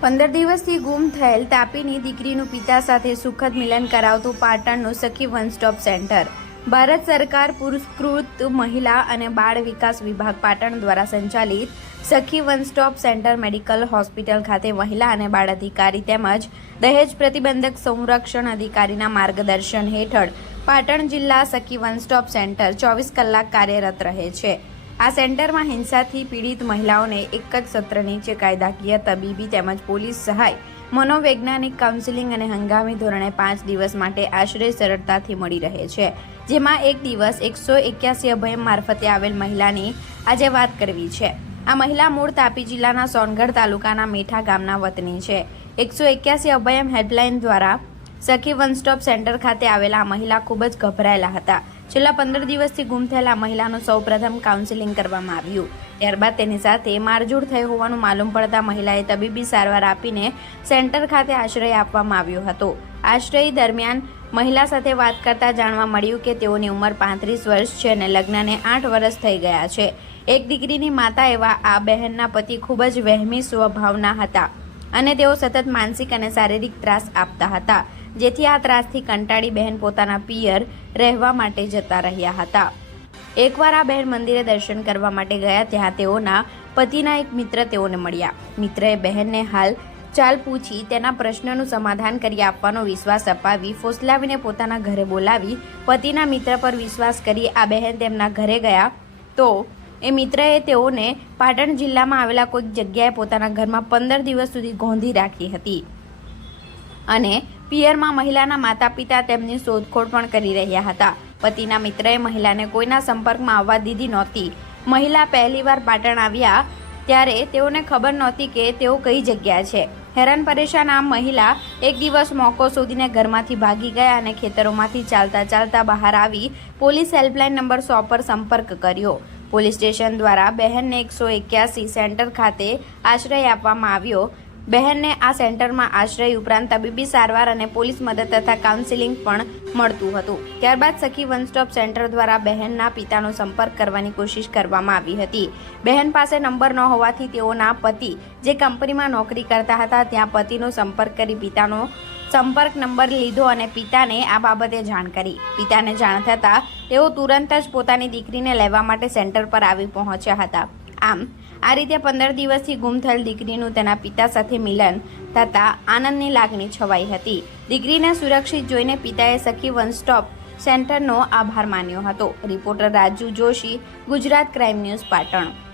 પંદર દિવસથી ગુમ થયેલ તાપીની દીકરીનું પિતા સાથે સુખદ મિલન કરાવતું પાટણનું સખી વન સ્ટોપ સેન્ટર. ભારત સરકાર પુરસ્કૃત મહિલા અને બાળ વિકાસ વિભાગ પાટણ દ્વારા સંચાલિત Sakhi one stop centre medical hospital ખાતે મહિલા અને બાળ અધિકારી તેમજ દહેજ પ્રતિબંધક સંરક્ષણ અધિકારીના માર્ગદર્શન હેઠળ પાટણ જિલ્લા સખી વન સ્ટોપ સેન્ટર ચોવીસ કલાક કાર્યરત રહે છે. આ સેન્ટરમાં હિંસાથી પીડિત મહિલાઓને એક જ સત્ર નીચે કાયદાકીય તબીબી તેમજ પોલીસ સહાય, મનોવૈજ્ઞાનિક કાઉન્સિલિંગ અને હંગામી ધોરણે પાંચ દિવસ માટે આશ્રય સરળતાથી મળી રહે છે. જેમાં એક દિવસ એકસો એક્યાસી અભયમ મારફતે આવેલ મહિલાની આજે વાત કરવી છે. આ મહિલા મૂળ તાપી જિલ્લાના સોનગઢ તાલુકાના મીઠા ગામના વતની છે. એકસો એક્યાસી અભયમ હેલ્પલાઇન દ્વારા સખી વન સ્ટોપ સેન્ટર ખાતે આવેલા મહિલા ખૂબ જ ગભરાયેલા હતા. છેલ્લા પંદર દિવસથી ગુમ થયેલા મહિલાનું સૌપ્રથમ કાઉન્સેલિંગ કરવામાં આવ્યું. ત્યારબાદ તેની સાથે મારઝૂડ થઈ હોવાનું માલુમ પડતા મહિલાએ તબીબી સારવાર આપીને સેન્ટર ખાતે આશ્રય આપવામાં આવ્યો હતો. આશ્રય દરમિયાન મહિલા સાથે વાત કરતા જાણવા મળ્યું કે તેઓની ઉંમર પાંત્રીસ વર્ષ છે અને લગ્નને આઠ વર્ષ થઈ ગયા છે. એક દીકરીની માતા એવા આ બહેનના પતિ ખૂબ જ વહેમી સ્વભાવના હતા અને તેઓ સતત માનસિક અને શારીરિક ત્રાસ આપતા હતા. જેથી આ ત્રાસથી કંટાળી બહેન પોતાના પિયર રહેવા માટે જતા રહ્યા હતા. એકવાર આ બહેન મંદિરે દર્શન કરવા માટે ગયા ત્યાં તેઓના પતિના એક મિત્ર તેઓને મળ્યા. મિત્રએ બહેનને હાલ ચાલ પૂછી તેના પ્રશ્નનું સમાધાન કરી આપવાનો વિશ્વાસ અપાવી ફોસલાવીને પોતાના ઘરે બોલાવી પતિના મિત્ર પર વિશ્વાસ કરી આ બહેન તેમના ઘરે ગયા તો એ મિત્રએ તેઓને પાટણ જિલ્લામાં આવેલા કોઈક જગ્યાએ પોતાના ઘરમાં પંદર દિવસ સુધી ગોંધી રાખી હતી. અને પિયરમાં મહિલાના માતા પિતા તેમની શોધખોળ પણ કરી રહ્યા હતા. પતિના મિત્રએ મહિલાને કોઈના સંપર્કમાં આવવા દીધી નહોતી. મહિલા પહેલીવાર પાટણ આવ્યા ત્યારે તેઓને ખબર નહોતી કે તેઓ કઈ જગ્યા છે. હેરાન પરેશાન આ મહિલા એક દિવસ મોકો શોધીને ઘરમાંથી ભાગી ગયા અને ખેતરોમાંથી ચાલતા ચાલતા બહાર આવી પોલીસ હેલ્પલાઇન નંબર સો પર સંપર્ક કર્યો. પોલીસ સ્ટેશન દ્વારા બહેનને એકસો એક્યાસી સેન્ટર ખાતે આશ્રય આપવામાં આવ્યો. બહેનને આ સેન્ટરમાં આશ્રય ઉપરાંત તબીબી સારવાર અને પોલીસ મદદ તથા કાઉન્સિલિંગ પણ મળતું હતું. ત્યારબાદ સખી વન સ્ટોપ સેન્ટર દ્વારા બહેનના પિતાનો સંપર્ક કરવાની કોશિશ કરવામાં આવી હતી. બહેન પાસે નંબર ન હોવાથી તેઓના પતિ, જે કંપનીમાં નોકરી કરતા હતા, ત્યાં પતિનો સંપર્ક કરી પિતાનો સંપર્ક નંબર લીધો અને પિતાને આ બાબતે જાણ કરી. પિતાને જાણ થતાં તેઓ તુરંત જ પોતાની દીકરીને લેવા માટે સેન્ટર પર આવી પહોંચ્યા હતા. આમ આ રીતે પંદર દિવસથી ગુમ થયેલ દીકરીનું તેના પિતા સાથે મિલન થતાં આનંદની લાગણી છવાઈ હતી. દીકરીને સુરક્ષિત જોઈને પિતાએ સખી વન સ્ટોપ સેન્ટરનો આભાર માન્યો હતો. Reporter Raju Joshi, Gujarat crime news Patan.